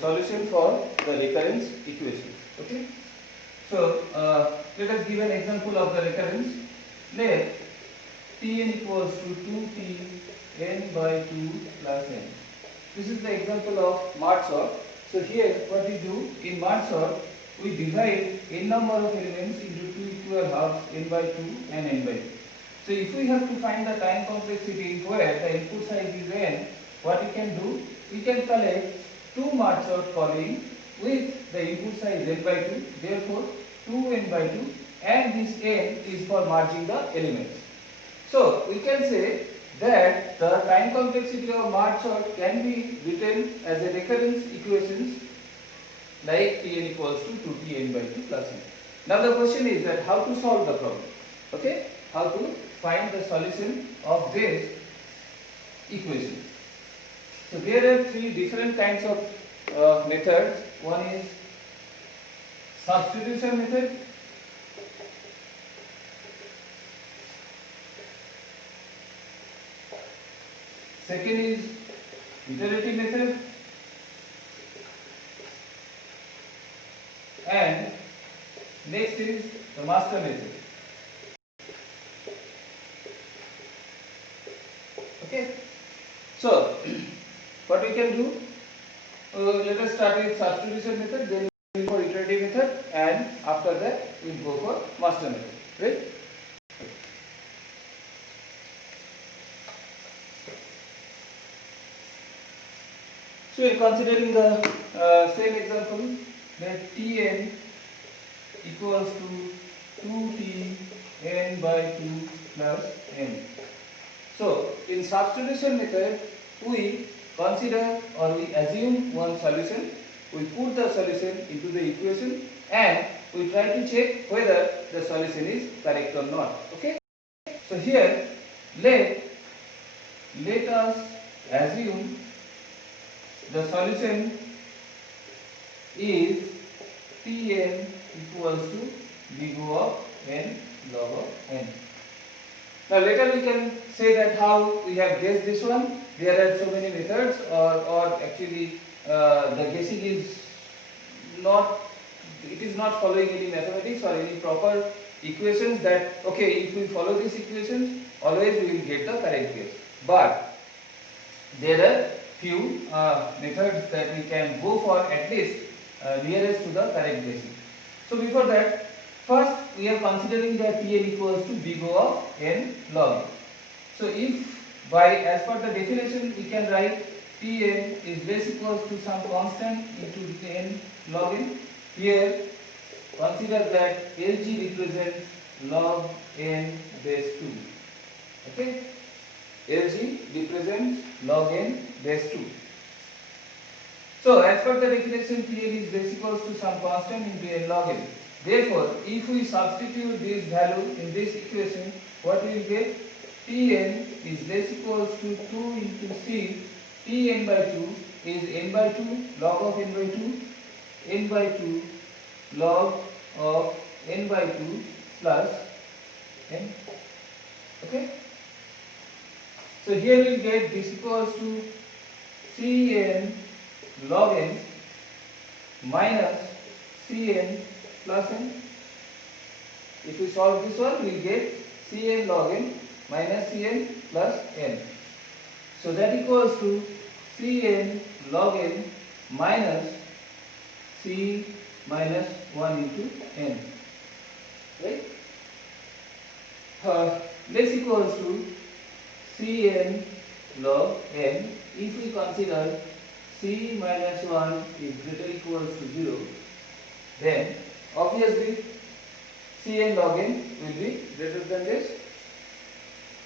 solution for the recurrence equation. Okay. So let us give an example of the recurrence. Let Tn equals to 2t n by 2 plus n. This is the example of mart sort. So here what we do in mart sort, we divide n number of elements into two equal halves, n by 2 and n by 2. So if we have to find the time complexity where the input size is n, what we can do? We can collect two mart sort following with the input size n by 2, therefore 2n by 2, and this n is for merging the elements. So we can say that the time complexity of mart sort can be written as a recurrence equations like Tn equals to 2Tn by 2 plus n. Now the question is that how to solve the problem. Okay, how to find the solution of this equation. So there are three different kinds of methods. One is substitution method, second is iterative method, and next is the master method. Okay, so what we can do, let us start with substitution method, then we go for iterative method, and after that we will go for master method, right? So we are considering the same example, that Tn equals to 2t n by 2 plus n. So in substitution method, we consider or we assume one solution, we put the solution into the equation, and we try to check whether the solution is correct or not. Okay. So here let us assume the solution is Tn equals to big O of n log of n. Now later we can say that how we have guessed this one. There are so many methods, or actually the guessing is not, it is not following any mathematics or any proper equations that okay, if we follow these equations always we will get the correct guess. But there are few methods that we can go for at least nearest to the correct guessing. So before that, first we are considering that Tn equals to big O of n log n. So if by as per the definition we can write Tn is base equals to some constant into n log n. Here consider that Lg represents log n base 2. Okay. Lg represents log n base 2. So as per the definition, Tn is base equals to some constant into n log n. Therefore, if we substitute this value in this equation, what we will get? Tn is base equals to 2 into c, Tn by 2 is n by 2 log of n by 2, n by 2 log of n by 2 plus n. Okay. So here we will get this equals to Cn log n minus Cn plus n. If we solve this one, we will get Cn log n minus Cn plus n. So that equals to Cn log n minus C minus 1 into n. Right? This equals to Cn log n. If we consider C minus 1 is greater equals to 0, then obviously Cn log n will be greater than this.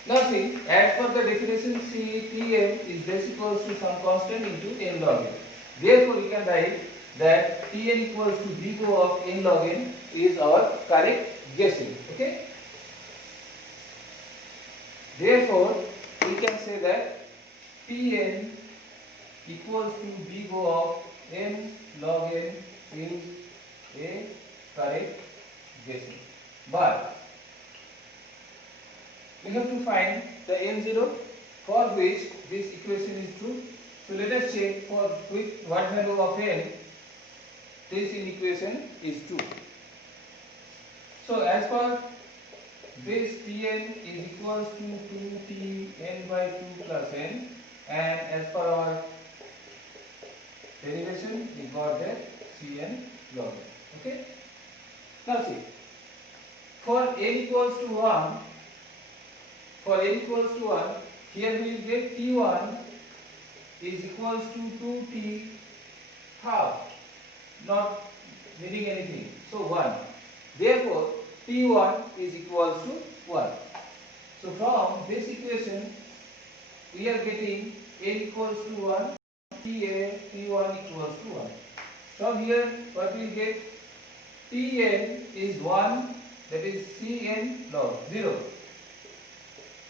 Now see, as per the definition, Tn is base equals to some constant into n log n. Therefore we can write that Tn equals to big O of n log n is our correct guessing. Okay. Therefore we can say that Tn equals to big O of n log n is a correct guessing. But we have to find the n0 for which this equation is true. So let us check for with what value of n this inequation is true. So as per this Tn is equals to 2Tn by 2 plus n, and as per our derivation we got that Cn log n. Okay. Now see, for n equals to 1, here we will get T1 is equals to 2T half, not meaning anything, so 1. Therefore T1 is equals to 1. So from this equation we are getting n equals to 1, T1 equals to 1. From here what we get, Tn is 1, that is Cn log 0.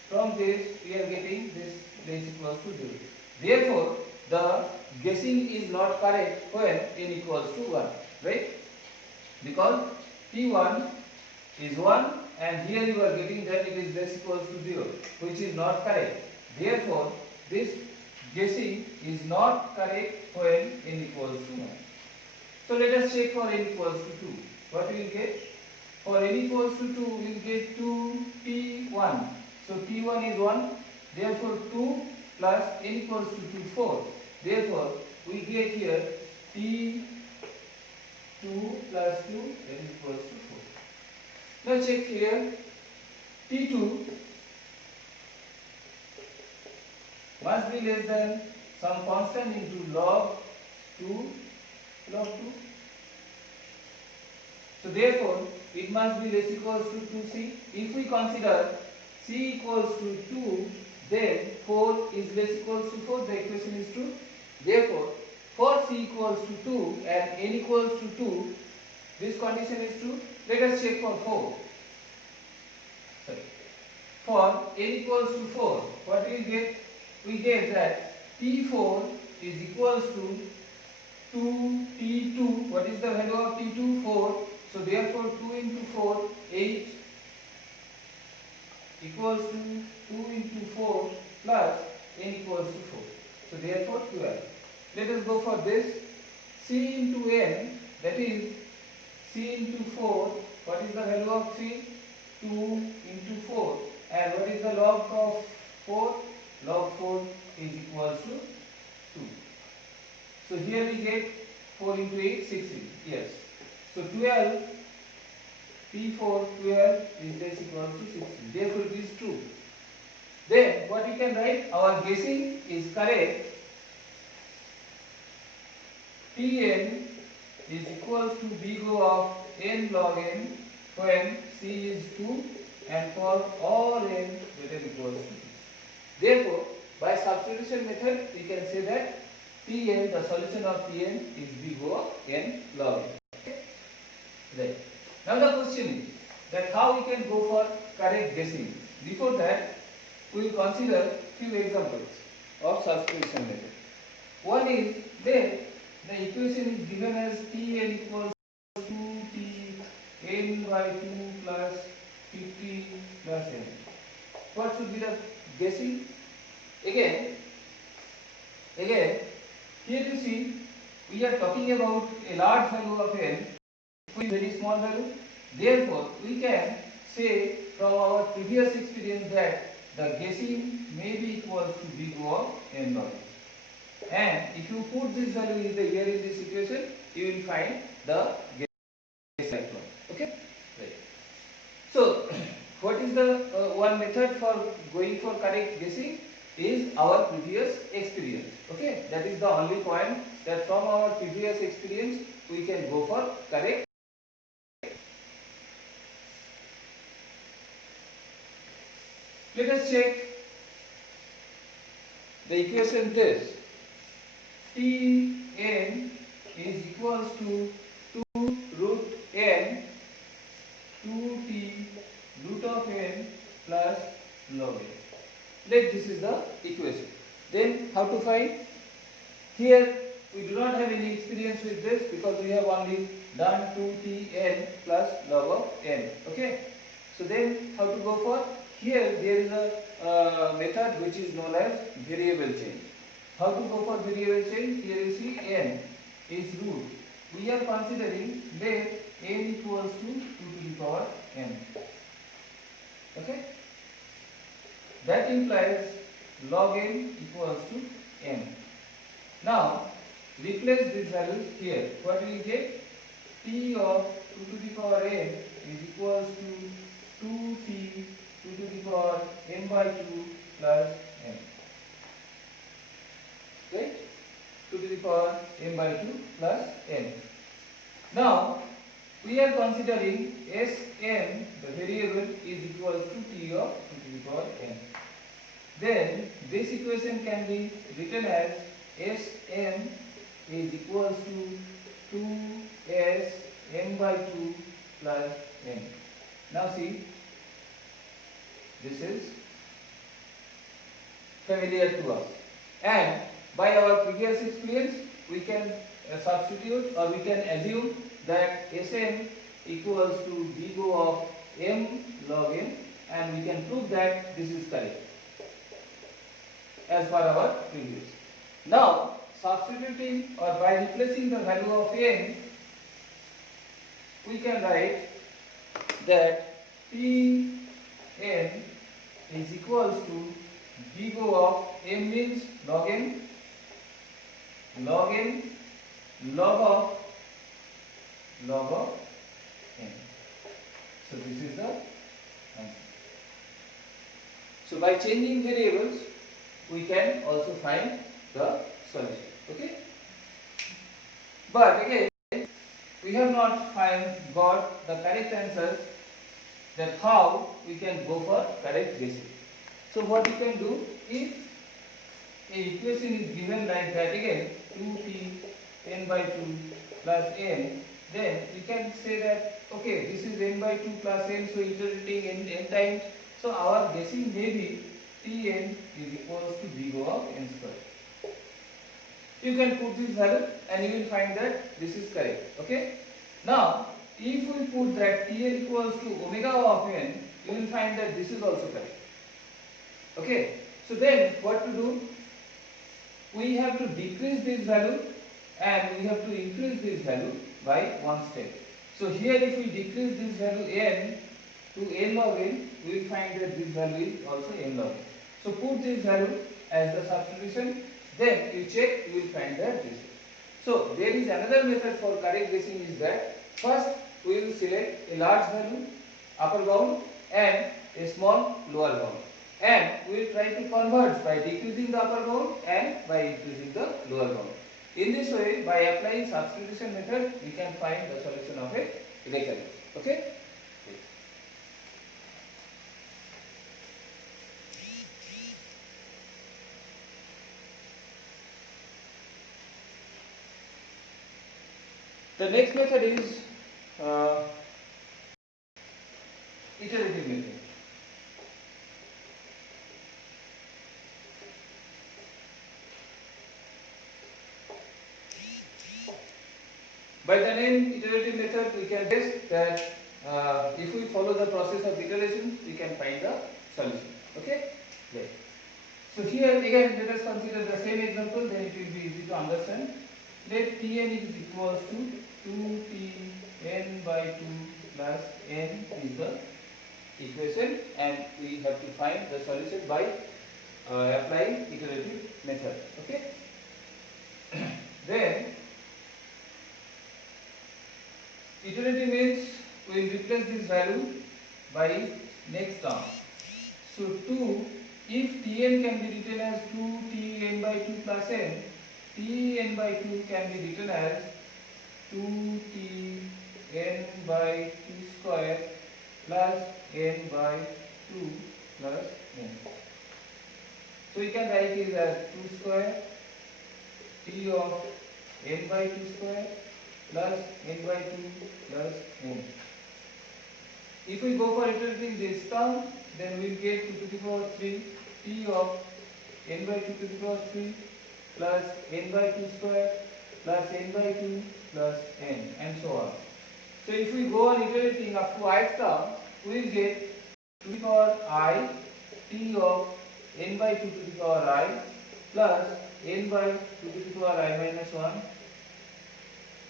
From this we are getting this equals to 0. Therefore the guessing is not correct when n equals to 1, right? Because T1 is 1 and here you are getting that it is less equals to 0, which is not correct. Therefore this guessing is not correct when n equals to 1. So let us check for n equals to 2. What we will get? For n equals to 2 we will get 2T1. So T1 is 1, therefore 2 plus n equals to 2, 4. Therefore we get here T2 plus 2 n equals to 4. Now check here, T2 must be less than some constant into log 2. So therefore it must be less equals to 2c. If we consider c equals to 2, then 4 is less equals to 4, the equation is true. Therefore for c equals to 2 and n equals to 2, this condition is true. Let us check for 4. For n equals to 4, what we get? We get that T4 is equals to 2T2. What is the value of T2? 4. So therefore 2 into 4, 8 equals to 2 into 4 plus n equals to 4. So therefore 12. Let us go for this. C into n, that is C into 4. What is the value of C? 2 into 4. And what is the log of 4? Log 4 is equals to 2. So here we get 4 into 8, 16. Yes. So 12, P4, 12 is less equals to 16. Therefore it is true. Then what we can write? Our guessing is correct. Tn is equals to big O of n log n when c is 2 and for all n greater than equals to 2. Therefore, by substitution method, we can say that Tn, the solution of Tn is big O of n log n. Right. Now the question is that how we can go for correct guessing. Before that, we will consider few examples of substitution method. One is there the equation is given as Tn equals to 2Tn by 2 plus 50 plus n. What should be the guessing? Again, here you see we are talking about a large value of n with very small value. Therefore, we can say from our previous experience that the guessing may be equals to big O of n log n. And if you put this value in here in this equation, you will find the guessing one. Okay? Right. So, what is the one method for going for correct guessing? Is our previous experience. Okay? That is the only point, that from our previous experience we can go for correct. Let us check the equation this. Tn is equals to 2 root n 2t root of n plus log n. Let this is the equation. Then how to find? Here we do not have any experience with this because we have only done 2tn plus log of n. Okay. So then how to go for? Here there is a method which is known as variable change. How to go for variable change? Here you see n is root. We are considering let n equals to 2 to the power n. Okay? That implies log n equals to n. Now replace these values here. What will you get? T of 2 to the power n is equals to 2t 2 to the power n by 2 plus n. Right? 2 to the power n by 2 plus n. Now we are considering Sn, the variable, is equals to t of 2 to the power n. Then this equation can be written as Sn is equals to 2s n by 2 plus n. Now see, this is familiar to us, and by our previous experience we can substitute, or we can assume that Sn equals to bgo of m log n, and we can prove that this is correct as per our previous. Now substituting, or by replacing the value of n, we can write that T n is equals to bgo of m means log n log n log of n. So this is the answer. So by changing variables we can also find the solution. Okay? But again, we have not got the correct answer, that how we can go for correct guessing. So what we can do, if a equation is given like that, again 2t n by 2 plus n, then we can say that okay, this is n by 2 plus n, so iterating n times, so our guessing may be Tn is equals to bgo of n square. You can put this value and you will find that this is correct. Okay? Now if we put that Tn equals to omega of n, you will find that this is also correct. Okay? So then what to do? We have to decrease this value and we have to increase this value by one step. So here if we decrease this value n to n log n, we will find that this value is also n log n. So put this value as the substitution, then you check, you will find that this. So there is another method for correct guessing, is that first we will select a large value upper bound and a small lower bound, and we will try to converge by decreasing the upper bound and by increasing the lower bound. In this way, by applying substitution method, we can find the solution of a recurrence. Okay? The next method is iterative method. By the name iterative method, we can guess that if we follow the process of iteration, we can find the solution. Okay? Yes. So here again, let us consider the same example, then it will be easy to understand. Let Tn is equals to 2t n by 2 plus n is the equation, and we have to find the solution by applying iterative method. Okay? Then iterative means we will replace this value by next term. So 2, if Tn can be written as 2t n by 2 plus n, Tn by 2 can be written as 2t n by 2 square plus n by 2 plus n. So we can write it as 2 square t of n by 2 square plus n by 2 plus n. If we go for iterating this term, then we will get 2 to the power 3 t of n by 2 to the power 3 plus n by 2 square plus n by 2 plus n, and so on. So if we go on iterating up to ith term, we will get 2 to the power I t of n by 2 to the power I plus n by 2 to the power I minus 1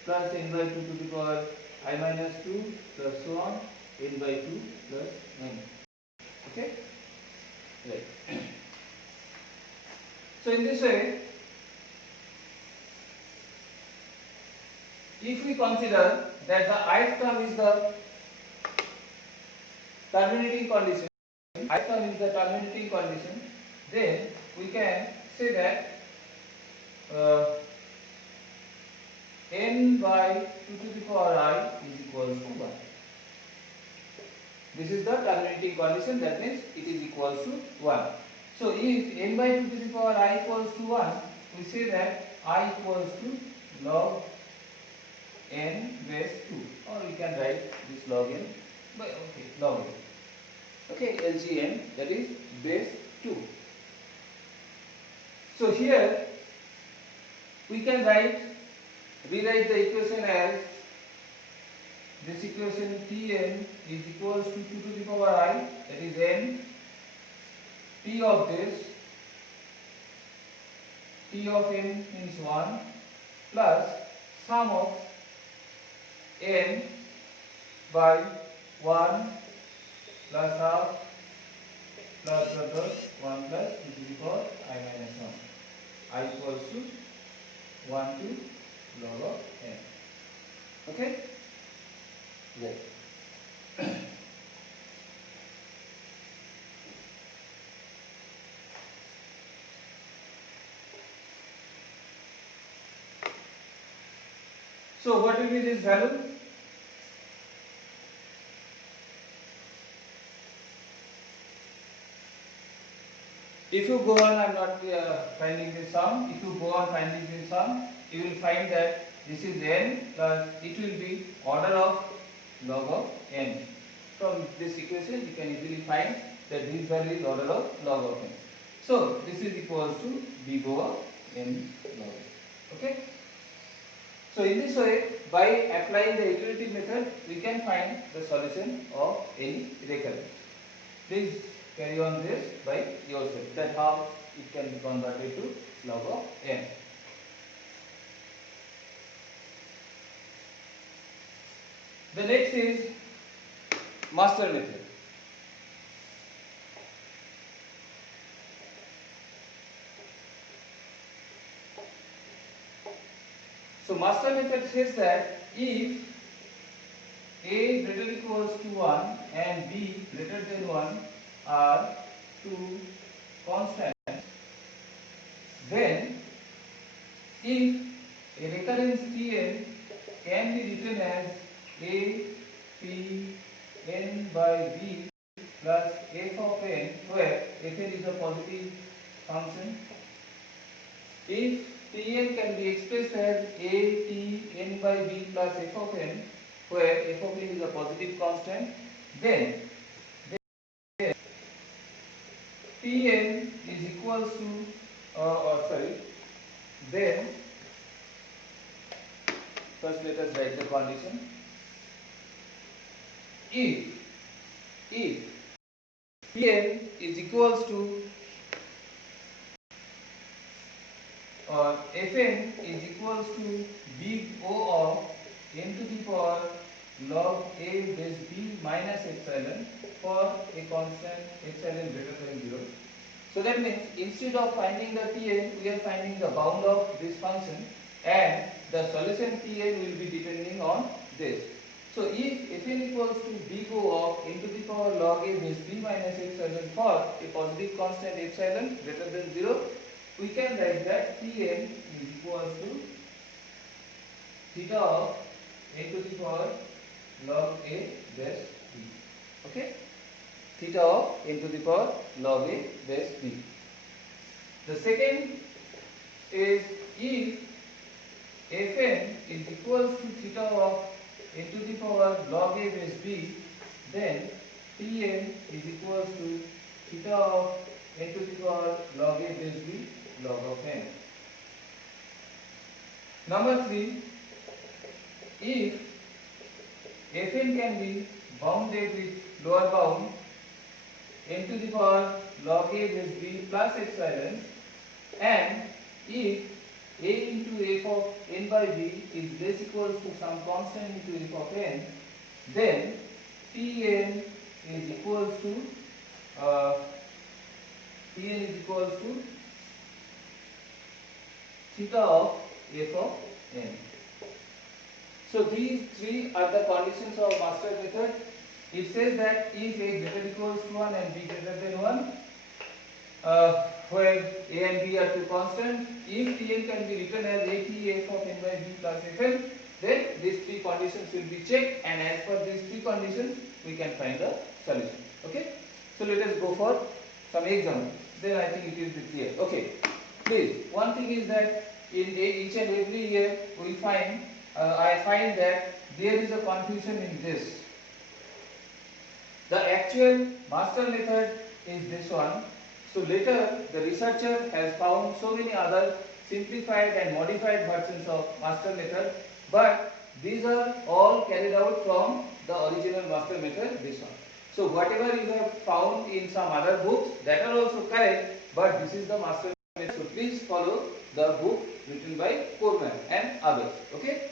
plus n by 2 to the power I minus 2 plus so on n by 2 plus n. Okay? Right. So in this way, if we consider that the ith term is the terminating condition, ith term is the terminating condition, then we can say that n by 2 to the power I is equals to 1. This is the terminating condition, that means it is equals to 1. So if n by 2 to the power I equals to 1, we say that I equals to log n base 2, or we can write this log n by log n. Okay, LGN, that is base 2. So here we can rewrite the equation as this equation Tn is equals to 2 to the power I, that is n, T of this, T of n means 1, plus sum of n by 1 plus half plus 1 plus 2 to the power I minus 1. I equals to 1 to log of n. Okay? Yes. So what will be this value? If you go on, I am not finding the sum. If you go on finding the sum, you will find that this is n plus it will be order of log of n. From this equation, you can easily find that this value is order of log of n. So this is equals to b over n log n. Okay. So in this way, by applying the iterative method, we can find the solution of any recurrence. Please carry on this by yourself, that how it can be converted to log of n. The next is master method. So master method says that if a greater than equals to 1 and b greater than 1 are two constants, then if a recurrence Tn can be written as a p n by b plus f of n, where fn is a positive function. If Tn can be expressed as a t n by b plus f of n, where f of n is a positive constant, then Tn is equals to then first let us write the condition. If Tn is equals to or Fn is equals to big O of n to the power log a base b minus epsilon for a constant epsilon greater than 0. So that means instead of finding the Tn, we are finding the bound of this function, and the solution Tn will be depending on this. So if Fn equals to big O of n to the power log a base b minus epsilon for a positive constant epsilon greater than 0, we can write that Tn is equals to theta of n to the power log a base b. Okay? Theta of n to the power log a base b. The second is if Fn is equals to theta of n to the power log a base b, then Tn is equals to theta of n to the power log a base b log of n. Number 3, if Fn can be bounded with lower bound n to the power log a base b plus epsilon, and if a into f of n by b is less equals to some constant into f of n, then Tn is equals to uh, Tn is equals to theta of f of n. So these three are the conditions of master method. It says that if a greater equals to 1 and b greater than 1, where a and b are two constant, if Tn can be written as at f of n by b plus fn, then these three conditions will be checked, and as per these three conditions we can find the solution. Okay, so let us go for some example, then I think it will be clear. Okay, please, one thing is that in each and every year we find I find that there is a confusion in this. The actual master method is this one. So later the researcher has found so many other simplified and modified versions of master method, but these are all carried out from the original master method, this one. So whatever you have found in some other books, that are also correct, but this is the master method. So please follow the book written by Coleman and others. Okay.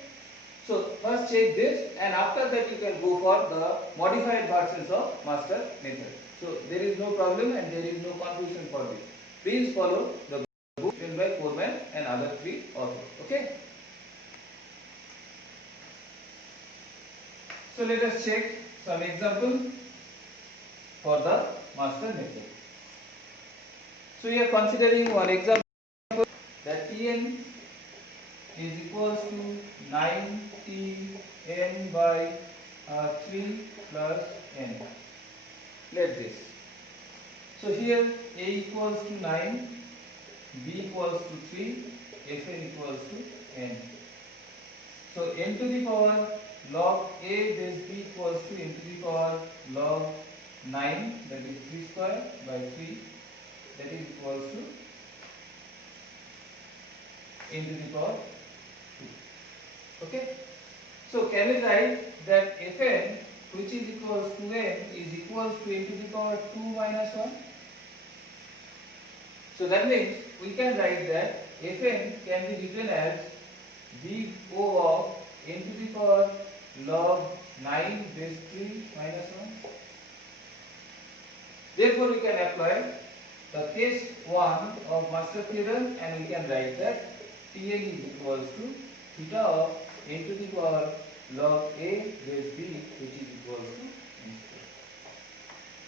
So first check this, and after that you can go for the modified versions of master method. So there is no problem and there is no confusion for this. Please follow the book written by Coleman and other three authors. Okay. So let us check some example for the master method. So we are considering one example that Tn is equals to 9Tn by 3 plus n. Let this. So here a equals to 9, b equals to 3, fn equals to n. So n to the power log a base b equals to n to the power log 9, that is 3 square by 3, that is equals to n to the power 2. Okay. So can we write that fn, which is equals to n, is equals to n to the power 2 minus 1? So that means we can write that fn can be written as big O of n to the power log 9 base 3 minus 1. Therefore we can apply the case 1 of master theorem, and we can write that Tn is equals to theta of n to the power log a base b, which is equals to n square.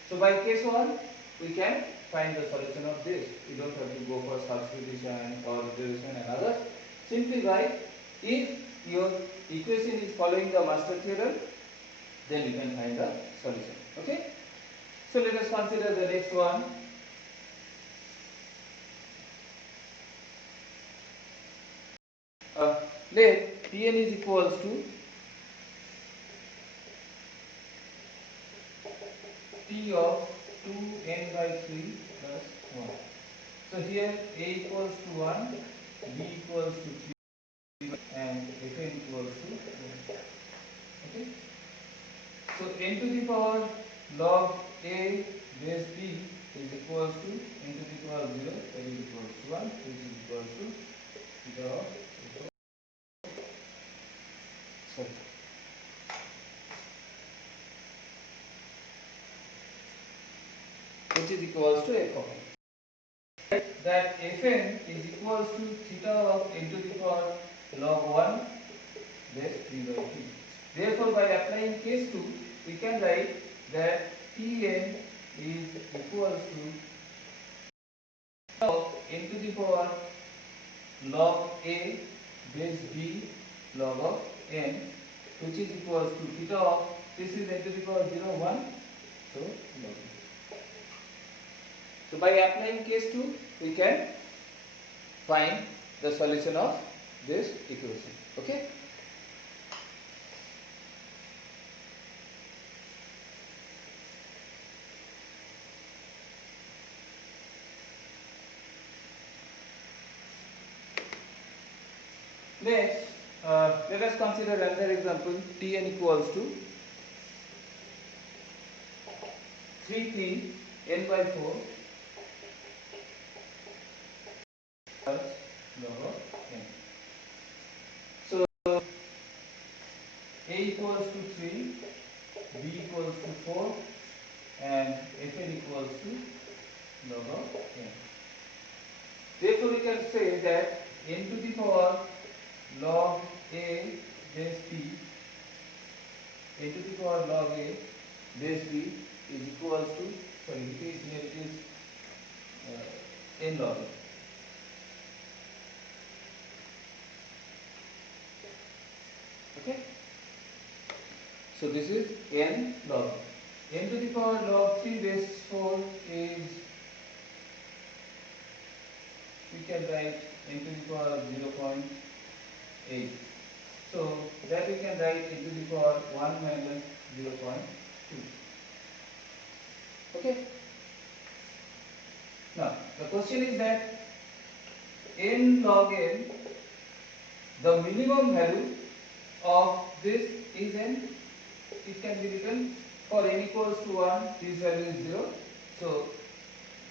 So by case 1 we can find the solution of this. You don't have to go for substitution or derivation and others. Simply write, if your equation is following the master theorem, then you can find the solution. Okay. So let us consider the next one. Let Tn is equals to T of 2n by 3 plus 1. So here a equals to 1, b equals to 3, and fn equals to 1. Okay. So n to the power log a base b is equals to n to the power 0, that is equals to 1, which is equals to theta of which is equals to f of n. That fn is equals to theta of n to the power log 1 base 3 by 2. Therefore, by applying case 2, we can write that Tn is equals to of n to the power log a base b log of n, which is equals to theta of, this is n to the power 0, 1, so log. So by applying case 2, we can find the solution of this equation. Okay. Next, let us consider another example. Tn equals to 3t n by 4 plus log of n. So a equals to 3, b equals to 4, and fn equals to log of n. Therefore, we can say that n to the power log a base b, n to the power log a base b is equals to, sorry, it is n log n. Okay. So this is n log n. N to the power log 3 base 4 is, we can write n to the power 0.8. So that we can write n to the power 1 minus 0.2. Okay. Now the question is that n log n, the minimum value of this is n. It can be written for n equals to 1, this value is 0. So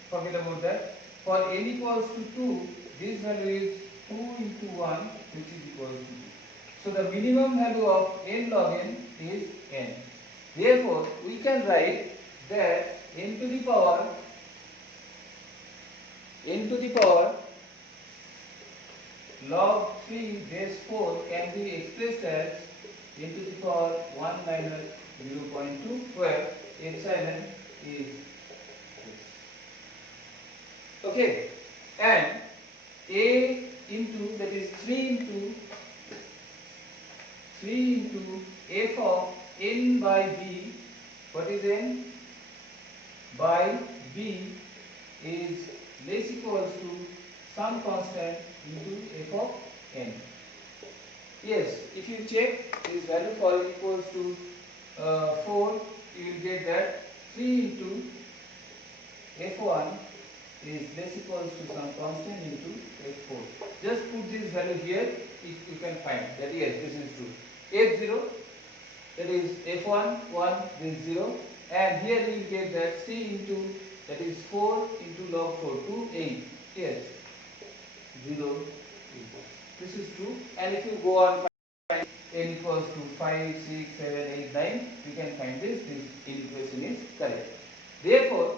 forget about that. For n equals to 2, this value is 2 into 1, which is equals to 2. So the minimum value of n log n is n. Therefore, we can write that n to the power log 3 base 4 can be expressed as n to the power 1 minus 0.2, where epsilon is this. Okay, and a into, that is 3 into f of n by b. What is n? By b is less equals to some constant into f of n. Yes, if you check this value for n equals to 4, you will get that 3 into f1 is less equals to some constant into f4. Just put this value here, if you can find that yes, this is true. f0, that is f1, 1, this 0, and here we will get that 3 into, that is 4 into log 4, 2, 8. Yes, 0. This is true, and if you go on find n equals to 5, 6, 7, 8, 9, you can find this equation is correct. Therefore,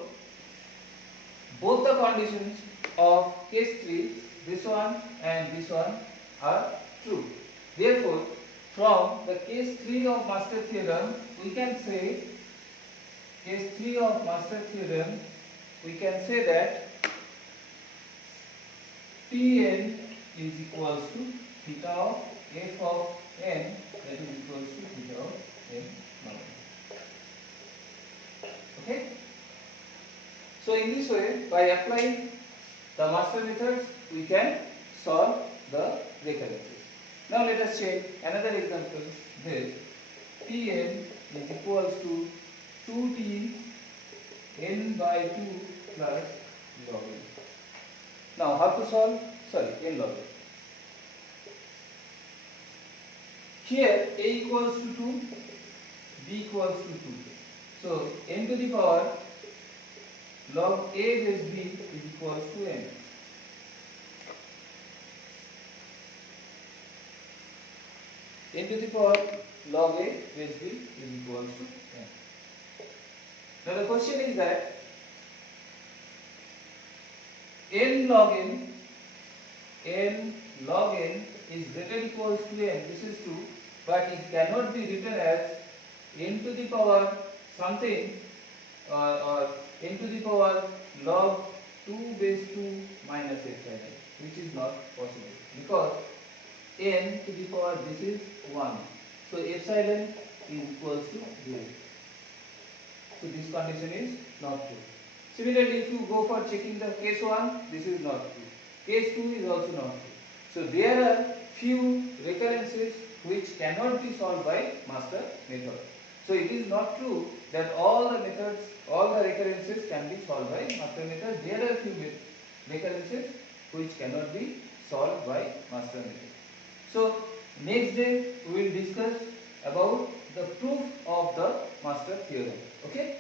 both the conditions of case 3, this one and this one, are true. Therefore, from the case 3 of master theorem, we can say that Pn is equals to theta of f of n, that is equals to theta of n log n. Okay. So in this way, by applying the master methods, we can solve the recurrences. Now let us check another example. This Pn is equals to 2t n by 2 plus log n. Now how to solve? Sorry, n log n. Here a equals to 2, b equals to 2. So n to the power log a base b is equals to n. N to the power log a base b is equals to n. Now the question is that n log n is greater equals to n. This is true, but it cannot be written as n to the power something or n to the power log 2 base 2 minus epsilon, which is not possible, because n to the power this is 1, so epsilon is equals to 0. So this condition is not true. Similarly, if you go for checking the case 1, this is not true. Case 2 is also not true. So there are few recurrences which cannot be solved by master method. So it is not true that all the recurrences can be solved by master method. There are few recurrences which cannot be solved by master method. So next day we will discuss about the proof of the master theorem. Okay.